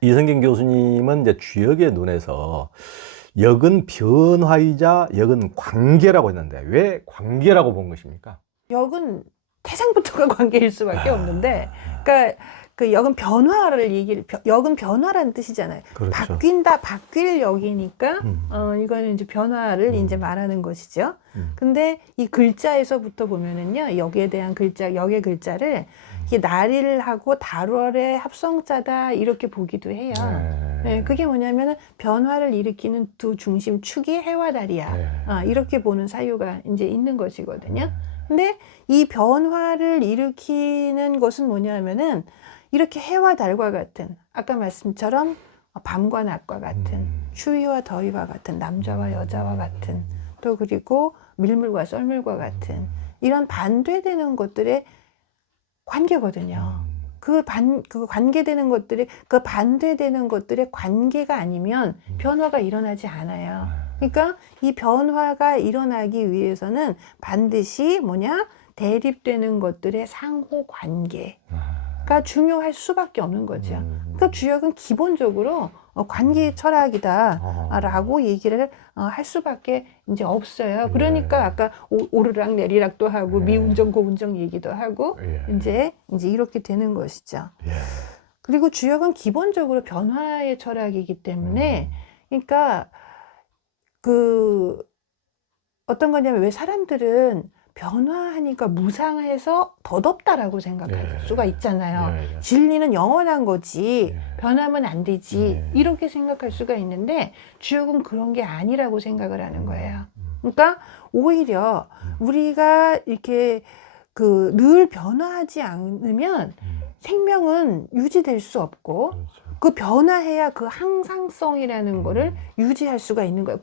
이성균 교수님은 이제 주역의 눈에서 역은 변화이자 역은 관계라고 했는데 왜 관계라고 본 것입니까? 역은 태생부터가 관계일 수밖에 없는데, 그러니까 그 역은 변화를 역은 변화라는 뜻이잖아요. 그렇죠. 바뀐다, 바뀔 역이니까, 이거는 이제 변화를 이제 말하는 것이죠. 근데 이 글자에서부터 보면은요, 역에 대한 글자, 역의 글자를 이게 날일하고 달월의 합성자다 이렇게 보기도 해요. 네, 그게 뭐냐면은 변화를 일으키는 두 중심 축이 해와 달이야. 이렇게 보는 사유가 이제 있는 것이거든요. 근데 이 변화를 일으키는 것은 뭐냐면은 이렇게 해와 달과 같은, 아까 말씀처럼 밤과 낮과 같은, 추위와 더위와 같은, 남자와 여자와 같은, 또 그리고 밀물과 썰물과 같은 이런 반대되는 것들의 관계거든요. 그 관계되는 것들이, 그 반대되는 것들의 관계가 아니면 변화가 일어나지 않아요. 그러니까 이 변화가 일어나기 위해서는 반드시 뭐냐? 대립되는 것들의 상호 관계가 중요할 수밖에 없는 거죠. 그러니까 주역은 기본적으로 관계 철학이다라고 얘기를 할 수밖에 이제 없어요. 그러니까 아까 오르락 내리락도 하고 미운정 고운정 얘기도 하고 이제 이렇게 되는 것이죠. 그리고 주역은 기본적으로 변화의 철학이기 때문에, 그러니까 그 어떤 거냐면 왜 사람들은 변화하니까 무상해서 덧없다라고 생각할 수가 있잖아요. 진리는 영원한 거지 변하면 안 되지 이렇게 생각할 수가 있는데, 주역은 그런 게 아니라고 생각을 하는 거예요. 그러니까 오히려 우리가 이렇게 늘 변화하지 않으면 생명은 유지될 수 없고, 그 변화해야 그 항상성이라는 거를 유지할 수가 있는 거예요.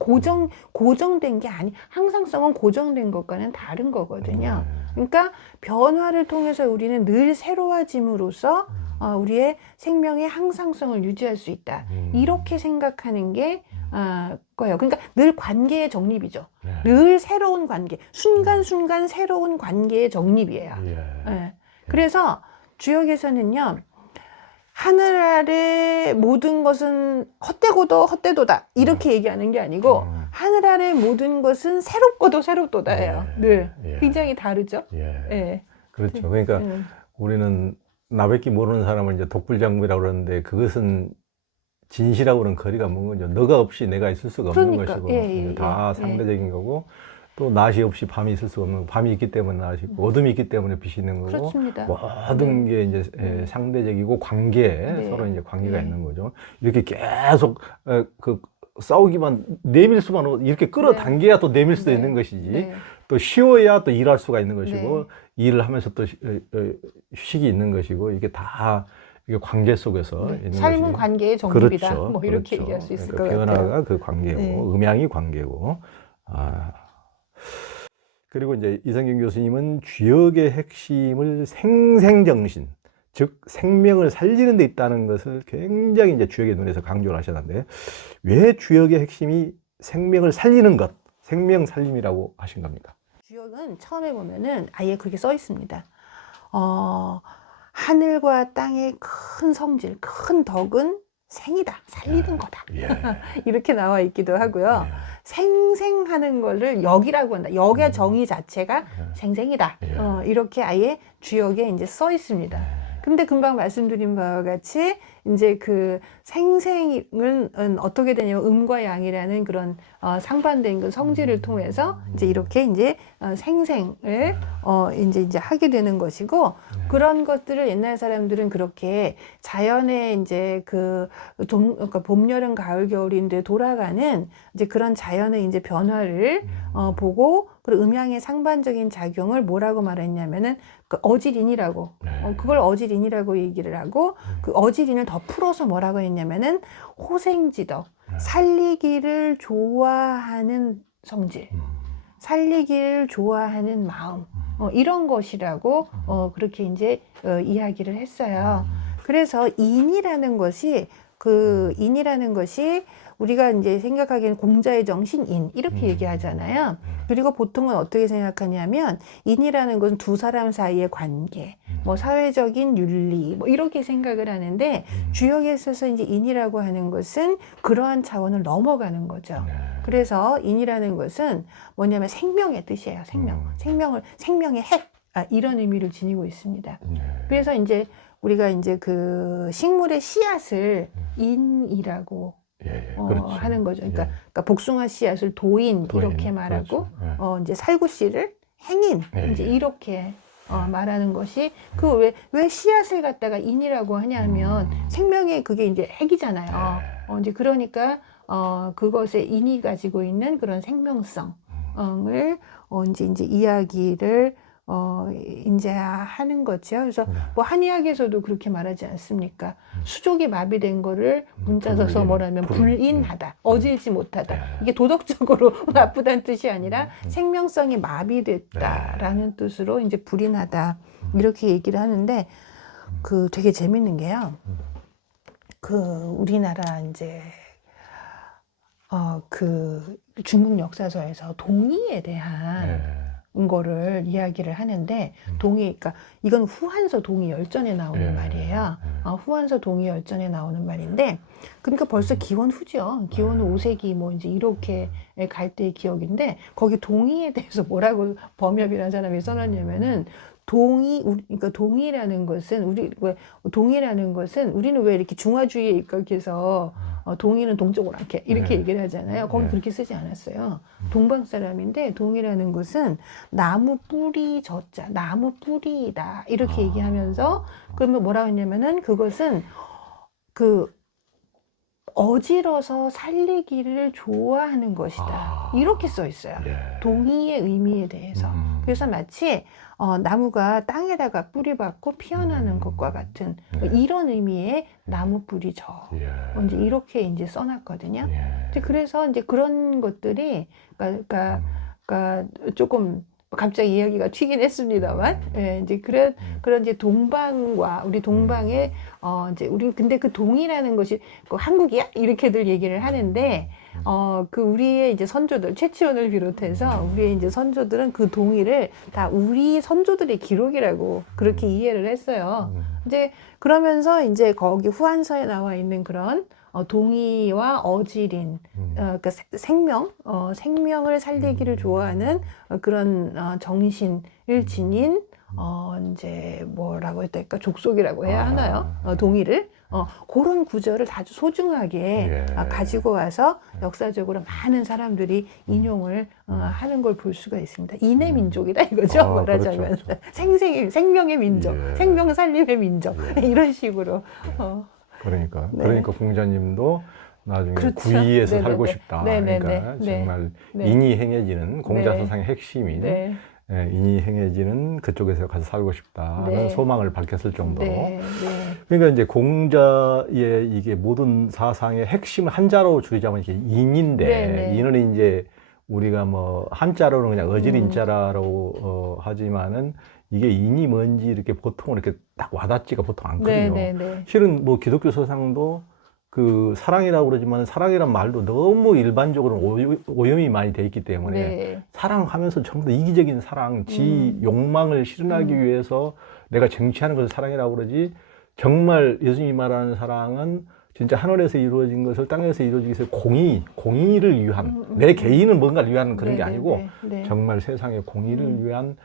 고정된 게 항상성은 고정된 것과는 다른 거거든요. 그러니까 변화를 통해서 우리는 늘 새로워짐으로써 우리의 생명의 항상성을 유지할 수 있다. 이렇게 생각하는 게 거예요. 그러니까 늘 관계의 정립이죠. 늘 새로운 관계, 순간순간 새로운 관계의 정립이에요. 그래서 주역에서는요, 하늘 아래 모든 것은 헛되고도 헛되도다 이렇게 얘기하는 게 아니고, 하늘 아래 모든 것은 새롭고도 새롭도다예요. 늘 굉장히 다르죠. 그렇죠. 그러니까 우리는 나밖에 모르는 사람을 이제 독불장군이라고 그러는데, 그것은 진실하고 그런 거리가 먼 거죠. 너가 없이 내가 있을 수가 없는 것이고, 다 상대적인 거고, 또 낮이 없이 밤이 있을 수가 없는 거고, 밤이 있기 때문에 낮이 있고, 어둠이 있기 때문에 빛이 있는 거고, 그렇습니다. 모든 게 이제 상대적이고 서로 이제 관계가 있는 거죠. 이렇게 계속 싸우기만 내밀 수만 이렇게 끌어당겨야 또 내밀 수도 있는 것이지, 또 쉬어야 또 일할 수가 있는 것이고, 일을 하면서 또 휴식이 있는 것이고, 이게 다 이게 관계 속에서 있는 삶은 것이죠. 관계의 정립이다. 그렇죠. 뭐 이렇게 그렇죠. 얘기할 수 있을 그러니까 것 같아요. 변화가 그 관계고, 음양이 관계고. 그리고 이제 이성균 교수님은 주역의 핵심을 생생정신, 즉 생명을 살리는 데 있다는 것을 굉장히 이제 주역의 눈에서 강조를 하셨는데, 왜 주역의 핵심이 생명을 살리는 것, 생명 살림이라고 하신 겁니까? 주역은 처음에 보면은 아예 그렇게 써 있습니다. 하늘과 땅의 큰 성질, 큰 덕은 생이다, 살리는 거다. 이렇게 나와 있기도 하고요. 생생하는 거를 역이라고 한다. 역의 정의 자체가 생생이다. 이렇게 아예 주역에 이제 써 있습니다. 근데 금방 말씀드린 바와 같이 이제 그 생생은 어떻게 되냐면 음과 양이라는 그런 상반된 그 성질을 통해서 이제 이렇게 이제 생생을 이제 하게 되는 것이고, 그런 것들을 옛날 사람들은 그렇게 자연의 이제 그러니까 봄, 여름, 가을, 겨울인데 돌아가는 이제 그런 자연의 이제 변화를 보고, 그리고 음양의 상반적인 작용을 뭐라고 말했냐면은 그 어질인이라고, 그걸 어질인이라고 얘기를 하고, 그 어질인을 더 풀어서 뭐라고 했냐면은 호생지덕, 살리기를 좋아하는 성질, 살리기를 좋아하는 마음, 이런 것이라고 그렇게 이제 이야기를 했어요. 그래서 인이라는 것이 우리가 이제 생각하기에는 공자의 정신 인 이렇게 얘기하잖아요. 그리고 보통은 어떻게 생각하냐면 인이라는 것은 두 사람 사이의 관계, 뭐 사회적인 윤리, 뭐 이렇게 생각을 하는데 주역에 있어서 이제 인이라고 하는 것은 그러한 차원을 넘어가는 거죠. 그래서 인이라는 것은 뭐냐면 생명의 뜻이에요. 생명의 핵. 이런 의미를 지니고 있습니다. 그래서 이제 우리가 이제 그 식물의 씨앗을 인이라고 그렇죠. 하는 거죠. 그러니까 복숭아 씨앗을 도인 이렇게 말하고, 그렇죠. 이제 살구씨를 행인 이제 이렇게 말하는 것이 그 왜 씨앗을 갖다가 인이라고 하냐면 생명의 그게 이제 핵이잖아요. 이제 그러니까 그것의 인이 가지고 있는 그런 생명성을 이제 이야기를 이제 하는 거죠. 그래서 뭐 한의학에서도 그렇게 말하지 않습니까? 수족이 마비된 거를 문자 써서 뭐라면 불인하다, 어질지 못하다. 이게 도덕적으로 나쁘다는 뜻이 아니라 생명성이 마비됐다라는 뜻으로 이제 불인하다 이렇게 얘기를 하는데 그 되게 재밌는 게요. 그 우리나라 이제 그 중국 역사서에서 동의에 대한 거를 이야기를 하는데 그러니까 이건 후한서 동의열전에 나오는 말이에요. 후한서 동의열전에 나오는 말인데 그러니까 벌써 기원 후죠. 기원 후 5세기 뭐 이제 이렇게 갈 때의 기억인데 거기 동의에 대해서 뭐라고 범협이라는 사람이 써놨냐면은 그러니까 동의라는 것은 우리는 왜 이렇게 중화주의에 입각해서 동의는 동쪽으로 이렇게 얘기를 하잖아요. 거기 그렇게 쓰지 않았어요. 동방 사람인데 동의라는 것은 나무 뿌리 젖자, 나무 뿌리다 이렇게 얘기하면서 그러면 뭐라고 했냐면은 그것은 그 어지러서 살리기를 좋아하는 것이다. 이렇게 써 있어요. 동의의 의미에 대해서. 그래서 마치 나무가 땅에다가 뿌리 박고 피어나는 것과 같은 이런 의미의 나무 뿌리 저. 이제 이렇게 이제 써놨거든요. 그래서 이제 그런 것들이 그러니까 조금 갑자기 이야기가 튀긴 했습니다만, 이제 그런 이제 동방과 우리 동방의 이제 우리 근데 그 동이라는 것이 그 한국이야 이렇게들 얘기를 하는데 그 우리의 이제 선조들 최치원을 비롯해서 우리의 이제 선조들은 그 동의를 다 우리 선조들의 기록이라고 그렇게 이해를 했어요. 이제 그러면서 이제 거기 후한서에 나와 있는 그런 동의와 어지린, 그러니까 생명을 살리기를 좋아하는 그런 정신을 지닌, 이제 뭐라고 해야 될까? 족속이라고 해야 하나요? 동의를. 그런 구절을 아주 소중하게 가지고 와서 역사적으로 많은 사람들이 인용을 하는 걸 볼 수가 있습니다. 인의 민족이다 이거죠. 말하자면. 그렇죠. 생명의 민족, 생명 살림의 민족. 이런 식으로. 그러니까 공자님도 나중에 구이에서 살고 싶다. 그러니까 정말 인이 행해지는 공자사상의 핵심인 인이 행해지는 그쪽에서 가서 살고 싶다는 소망을 밝혔을 정도로. 그러니까 이제 공자의 이게 모든 사상의 핵심을 한자로 줄이자면 이게 인인데 인은 이제 우리가 뭐 한자로는 그냥 어질인자라고 하지만은 이게 인이 뭔지 이렇게 보통 이렇게 딱 와닿지가 보통 않거든요. 실은 뭐 기독교 서상도 그 사랑이라고 그러지만 사랑이란 말도 너무 일반적으로 오염이 많이 돼 있기 때문에 사랑하면서 전부 다 이기적인 사랑, 지 욕망을 실현하기 위해서 내가 쟁취하는 것을 사랑이라고 그러지 정말 예수님이 말하는 사랑은 진짜 하늘에서 이루어진 것을 땅에서 이루어지기 위해서 공의를 위한 내 개인은 뭔가를 위한 그런 게 아니고 정말 세상의 공의를 위한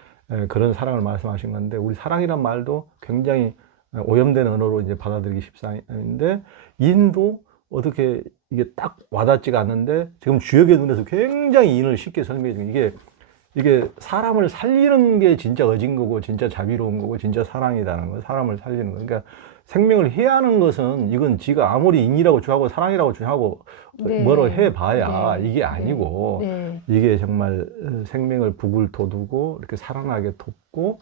그런 사랑을 말씀하신 건데 우리 사랑이란 말도 굉장히 오염된 언어로 이제 받아들이기 쉽사인데 인도 어떻게 이게 딱 와닿지가 않는데 지금 주역의 눈에서 굉장히 인을 쉽게 설명해 주는 이게 사람을 살리는 게 진짜 어진 거고 진짜 자비로운 거고 진짜 사랑이라는 거 사람을 살리는 거 그러니까 생명을 해하는 것은 이건 지가 아무리 인이라고 주하고 사랑이라고 주하고 뭐라고 해봐야 이게 아니고 이게 정말 생명을 북을 돋우고 이렇게 살아나게 돕고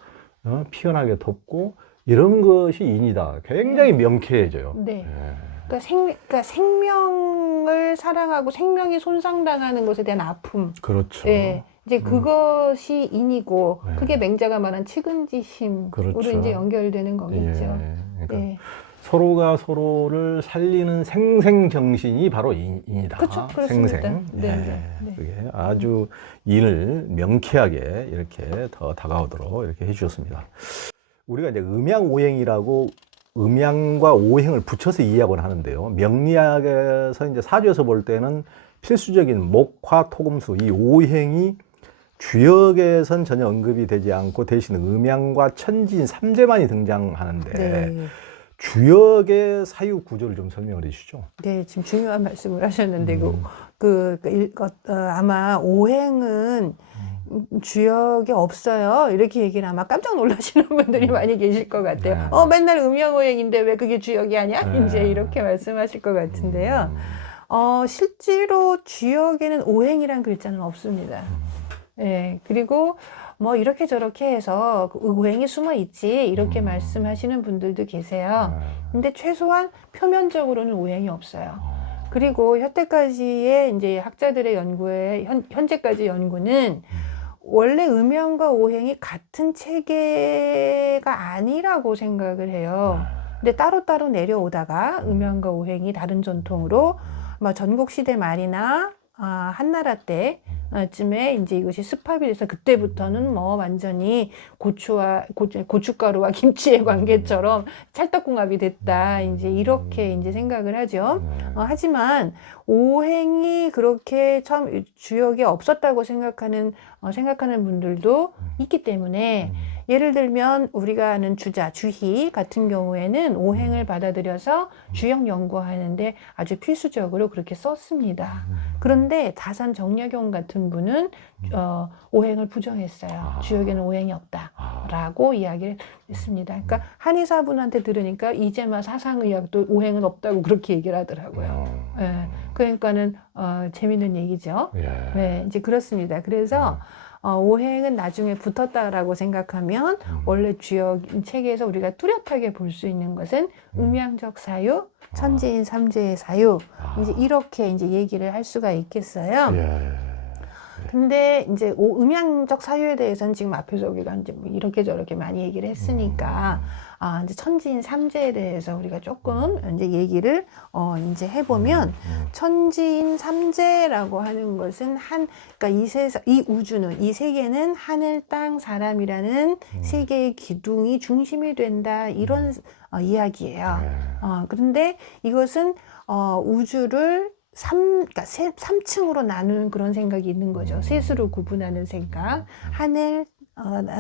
피어나게 돕고 이런 것이 인이다. 굉장히 명쾌해져요. 그러니까 생명을 사랑하고 생명이 손상당하는 것에 대한 아픔. 그렇죠. 이제 그것이 인이고 그게 맹자가 말한 측은지심으로 이제 연결되는 거겠죠. 그러니까 서로가 서로를 살리는 생생정신이 바로 인이다. 그렇죠. 생생. 그게 아주 인을 명쾌하게 이렇게 더 다가오도록 이렇게 해주셨습니다. 우리가 이제 음양오행이라고 음양과 오행을 붙여서 이해하곤 하는데요. 명리학에서 이제 사주에서 볼 때는 필수적인 목, 화, 토, 금, 수 이 오행이 주역에선 전혀 언급이 되지 않고 대신 음양과 천지인 삼재만이 등장하는데 네. 주역의 사유 구조를 좀 설명을 해주시죠. 네, 지금 중요한 말씀을 하셨는데 아마 오행은 주역이 없어요. 이렇게 얘기를 아마 깜짝 놀라시는 분들이 많이 계실 것 같아요. 네. 맨날 음양오행인데 왜 그게 주역이 아니야? 네. 이제 이렇게 말씀하실 것 같은데요. 실제로 주역에는 오행이란 글자는 없습니다. 예, 그리고 뭐 이렇게 저렇게 해서 그 오행이 숨어 있지 이렇게 말씀하시는 분들도 계세요. 근데 최소한 표면적으로는 오행이 없어요. 그리고 여태까지의 이제 학자들의 연구에 현재까지 연구는 원래 음양과 오행이 같은 체계가 아니라고 생각을 해요. 근데 따로따로 내려오다가 음양과 오행이 다른 전통으로 전국 시대 말이나 한나라 때쯤에 이제 이것이 습합이 돼서 그때부터는 뭐 완전히 고춧가루와 김치의 관계처럼 찰떡궁합이 됐다. 이제 이렇게 이제 생각을 하죠. 하지만 오행이 그렇게 처음 주역에 없었다고 생각하는 분들도 있기 때문에 예를 들면 우리가 아는 주자, 주희 같은 경우에는 오행을 받아들여서 주역 연구하는데 아주 필수적으로 그렇게 썼습니다. 그런데 다산 정약용 같은 분은 오행을 부정했어요. 주역에는 오행이 없다라고 이야기를 했습니다. 그러니까 한의사분한테 들으니까 이재마 사상의학도 오행은 없다고 그렇게 얘기를 하더라고요. 예, 그러니까는 재밌는 얘기죠. 네, 이제 그렇습니다. 그래서 오행은 나중에 붙었다라고 생각하면 원래 주역 체계에서 우리가 뚜렷하게 볼 수 있는 것은 음양적 사유, 천지인 삼재의 사유, 이제 이렇게 이제 얘기를 할 수가 있겠어요. 근데 이제 음양적 사유에 대해서는 지금 앞에서 우리가 이제 뭐 이렇게 저렇게 많이 얘기를 했으니까 이제 천지인 삼재에 대해서 우리가 조금 이제 얘기를 이제 해보면 천지인 삼재라고 하는 것은 그러니까 이 우주는 이 세계는 하늘, 땅, 사람이라는 세 개의 기둥이 중심이 된다 이런 이야기예요. 그런데 이것은 우주를 그러니까 3층으로 나누는 그런 생각이 있는 거죠. 셋으로 구분하는 생각. 하늘,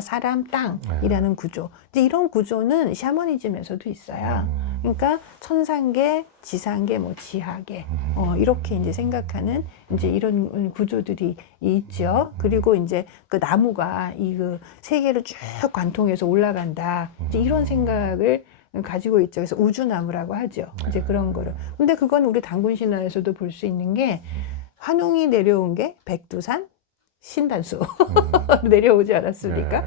사람, 땅이라는 구조. 이제 이런 구조는 샤머니즘에서도 있어요. 그러니까 천상계, 지상계, 뭐 지하계, 이렇게 이제 생각하는 이제 이런 구조들이 있죠. 그리고 이제 그 나무가 그 세계를 쭉 관통해서 올라간다. 이제 이런 생각을 가지고 있죠. 그래서 우주나무라고 하죠. 이제 그런 거를. 근데 그건 우리 단군 신화에서도 볼 수 있는 게 환웅이 내려온 게 백두산, 신단수 내려오지 않았습니까?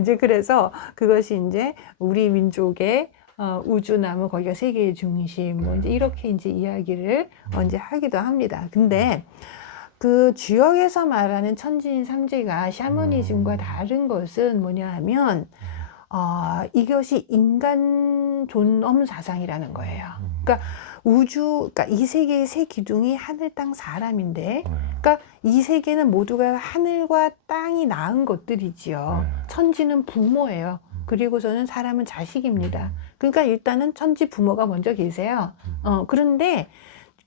이제 그래서 그것이 이제 우리 민족의 우주나무 거기가 세계의 중심 뭐 이제 이렇게 이제 이야기를 이제 하기도 합니다. 근데 그 주역에서 말하는 천지인 삼재가 샤머니즘과 다른 것은 뭐냐 하면 이것이 인간 존엄 사상이라는 거예요. 그러니까 그러니까 이 세계의 세 기둥이 하늘, 땅, 사람인데, 그러니까 이 세계는 모두가 하늘과 땅이 낳은 것들이지요. 천지는 부모예요. 그리고서는 사람은 자식입니다. 그러니까 일단은 천지 부모가 먼저 계세요. 그런데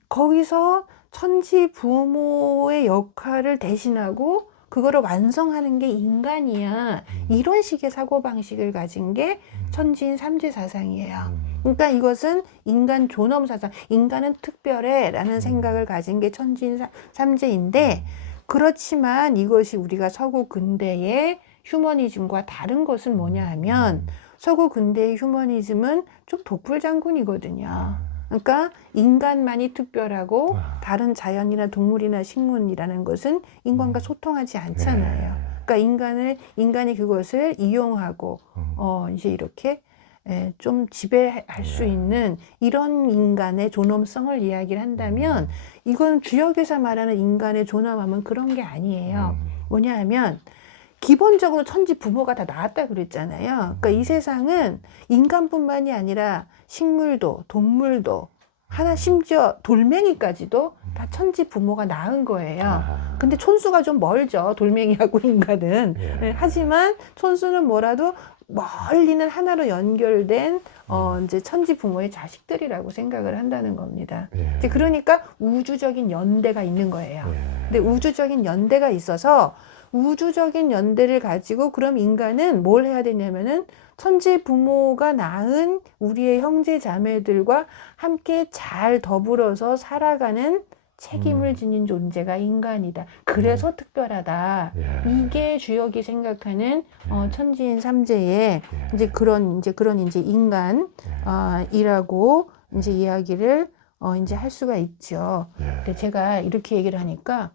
거기서 천지 부모의 역할을 대신하고 그거를 완성하는 게 인간이야. 이런 식의 사고방식을 가진 게 천지인 삼재 사상이에요. 그러니까 이것은 인간 존엄 사상, 인간은 특별해 라는 생각을 가진 게 천지인 삼재인데, 그렇지만 이것이 우리가 서구 근대의 휴머니즘과 다른 것은 뭐냐 하면 서구 근대의 휴머니즘은 좀 독불장군이거든요. 그러니까 인간만이 특별하고 다른 자연이나 동물이나 식물이라는 것은 인간과 소통하지 않잖아요. 그러니까 인간이 그것을 이용하고 이제 이렇게 좀 지배할 수 있는 이런 인간의 존엄성을 이야기를 한다면 이건 주역에서 말하는 인간의 존엄함은 그런 게 아니에요. 뭐냐 하면 기본적으로 천지 부모가 다 나왔다 그랬잖아요. 그러니까 이 세상은 인간뿐만이 아니라 식물도 동물도 심지어 돌멩이까지도 다 천지 부모가 낳은 거예요. 근데 촌수가 좀 멀죠. 돌멩이하고 인간은. 하지만 촌수는 뭐라도 멀리는 하나로 연결된 이제 천지 부모의 자식들이라고 생각을 한다는 겁니다. 예. 이제 그러니까 우주적인 연대가 있는 거예요. 예. 근데 우주적인 연대가 있어서 우주적인 연대를 가지고 그럼 인간은 뭘 해야 되냐면은 천지 부모가 낳은 우리의 형제 자매들과 함께 잘 더불어서 살아가는 책임을 지닌 존재가 인간이다. 그래서 특별하다. 예. 이게 주역이 생각하는 예. 천지인 삼재의 예. 이제 그런 이제 인간이라고 이제 이야기를 이제 할 수가 있죠. 예. 근데 제가 이렇게 얘기를 하니까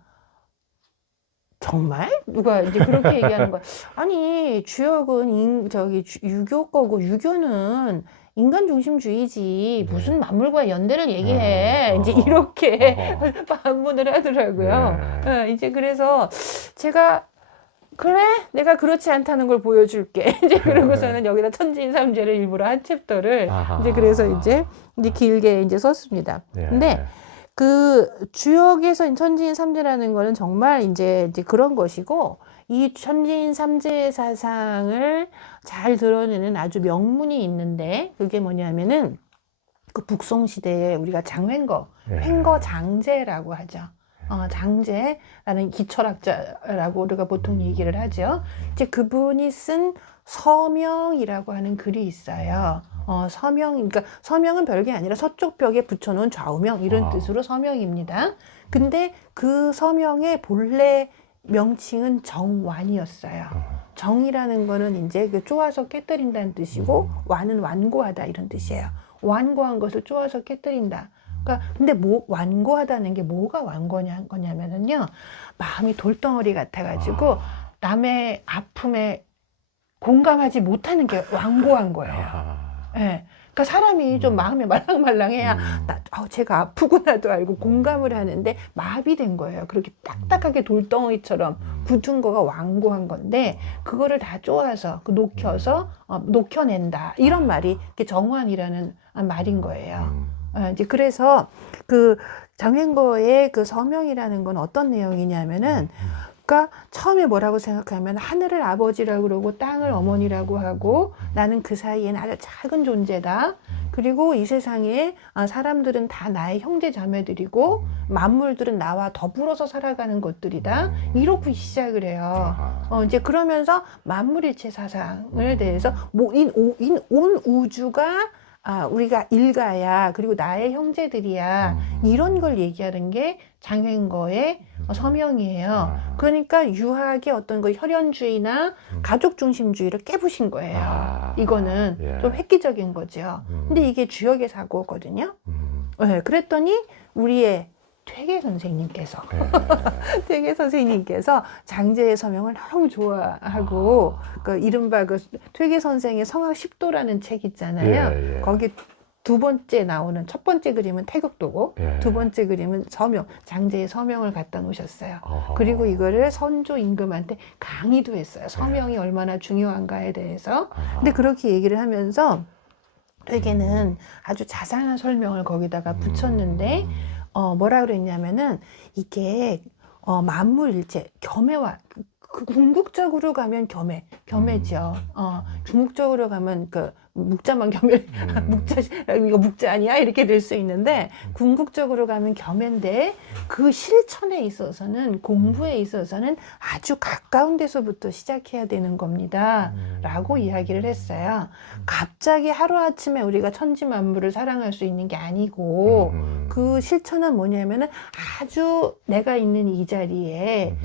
정말? 누가 이제 그렇게 얘기하는 거야. 아니, 주역은 유교 거고, 유교는 인간 중심주의지. 무슨 만물과 연대를 얘기해. 이제 이렇게 반문을 하더라고요. 이제 그래서 제가 그래? 내가 그렇지 않다는 걸 보여줄게. 이제 그러고서는 여기다 천지인 삼재를 일부러 한 챕터를 이제 그래서 이제 길게 이제 썼습니다. 근데 그 주역에서 천지인 삼재라는 거는 정말 이제 그런 것이고, 이 천지인 삼재 사상을 잘 드러내는 아주 명문이 있는데, 그게 뭐냐면은 그 북송 시대에 우리가 장횡거, 횡거 장제라고 하죠. 장제라는 기철학자라고 우리가 보통 얘기를 하죠. 이제 그분이 쓴 서명이라고 하는 글이 있어요. 그러니까 서명은 별게 아니라 서쪽 벽에 붙여놓은 좌우명 이런 뜻으로 서명입니다. 근데 그 서명의 본래 명칭은 정완이었어요. 정이라는 거는 이제 그 쪼아서 깨뜨린다는 뜻이고, 완은 완고하다 이런 뜻이에요. 완고한 것을 쪼아서 깨뜨린다. 그러니까 근데 완고하다는 게 뭐가 거냐면은요, 마음이 돌덩어리 같아가지고 남의 아픔에 공감하지 못하는 게 완고한 거예요. 예. 그러니까 사람이 좀 마음이 말랑말랑해야 제가 아프구나도 알고 공감을 하는데 마비된 거예요. 그렇게 딱딱하게 돌덩이처럼 굳은 거가 완고한 건데, 그거를 다 쪼아서 녹여서 녹여낸다. 이런 말이 정완이라는 말인 거예요. 이제 그래서 그 장횡거의 그 서명이라는 건 어떤 내용이냐면은, 그러니까 처음에 뭐라고 생각하면 하늘을 아버지라고 그러고 땅을 어머니라고 하고, 나는 그 사이엔 아주 작은 존재다. 그리고 이 세상에 사람들은 다 나의 형제 자매들이고 만물들은 나와 더불어서 살아가는 것들이다. 이렇게 시작을 해요. 이제 그러면서 만물일체 사상을 대해서 온 우주가 우리가 일가야, 그리고 나의 형제들이야, 이런 걸 얘기하는 게 장횡거의 서명이에요. 그러니까 유학의 어떤 그 혈연주의나 가족 중심주의를 깨부신 거예요. 이거는 좀 획기적인 거죠. 근데 이게 주역의 사고거든요. 네, 그랬더니 우리의 퇴계 선생님께서 퇴계 선생님께서 장제의 서명을 너무 좋아하고, 그 이른바 그 퇴계 선생의 성악 10도라는 책 있잖아요. 거기 두 번째 나오는 첫 번째 그림은 태극도고 두 번째 그림은 서명, 장제의 서명을 갖다 놓으셨어요. 그리고 이거를 선조 임금한테 강의도 했어요. 서명이 얼마나 중요한가에 대해서. 근데 그렇게 얘기를 하면서 퇴계는 아주 자상한 설명을 거기다가 붙였는데, 뭐라 그랬냐면은 이게 만물일체 겸해와 궁극적으로 가면 겸해죠. 궁극적으로 가면 그 묵자만 겸해, 이거 묵자 아니야? 이렇게 될 수 있는데, 궁극적으로 가면 겸해인데, 그 실천에 있어서는, 공부에 있어서는 아주 가까운 데서부터 시작해야 되는 겁니다. 라고 이야기를 했어요. 갑자기 하루아침에 우리가 천지 만물을 사랑할 수 있는 게 아니고, 그 실천은 뭐냐면은 아주 내가 있는 이 자리에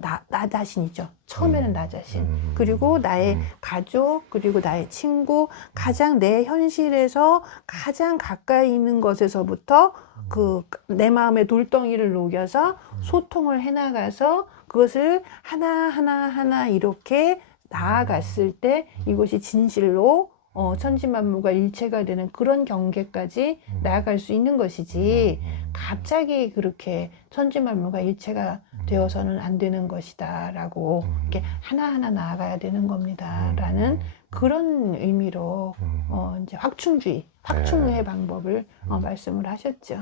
나 자신이죠. 처음에는 나 자신. 그리고 나의 가족, 그리고 나의 친구, 가장 내 현실에서 가장 가까이 있는 것에서부터 그 내 마음의 돌덩이를 녹여서 소통을 해나가서 그것을 하나 이렇게 나아갔을 때 이것이 진실로 천지만물과 일체가 되는 그런 경계까지 나아갈 수 있는 것이지, 갑자기 그렇게 천지만물과 일체가 되어서는 안 되는 것이다 라고, 이렇게 하나하나 나아가야 되는 겁니다 라는 그런 의미로 이제 확충의 방법을 말씀을 하셨죠.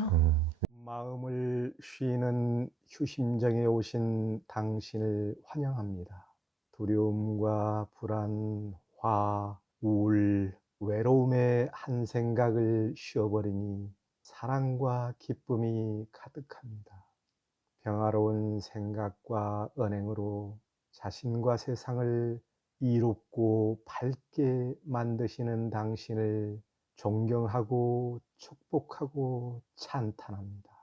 마음을 쉬는 휴심정에 오신 당신을 환영합니다. 두려움과 불안, 화, 우울, 외로움의 한 생각을 쉬어버리니 사랑과 기쁨이 가득합니다. 평화로운 생각과 언행으로 자신과 세상을 이롭고 밝게 만드시는 당신을 존경하고 축복하고 찬탄합니다.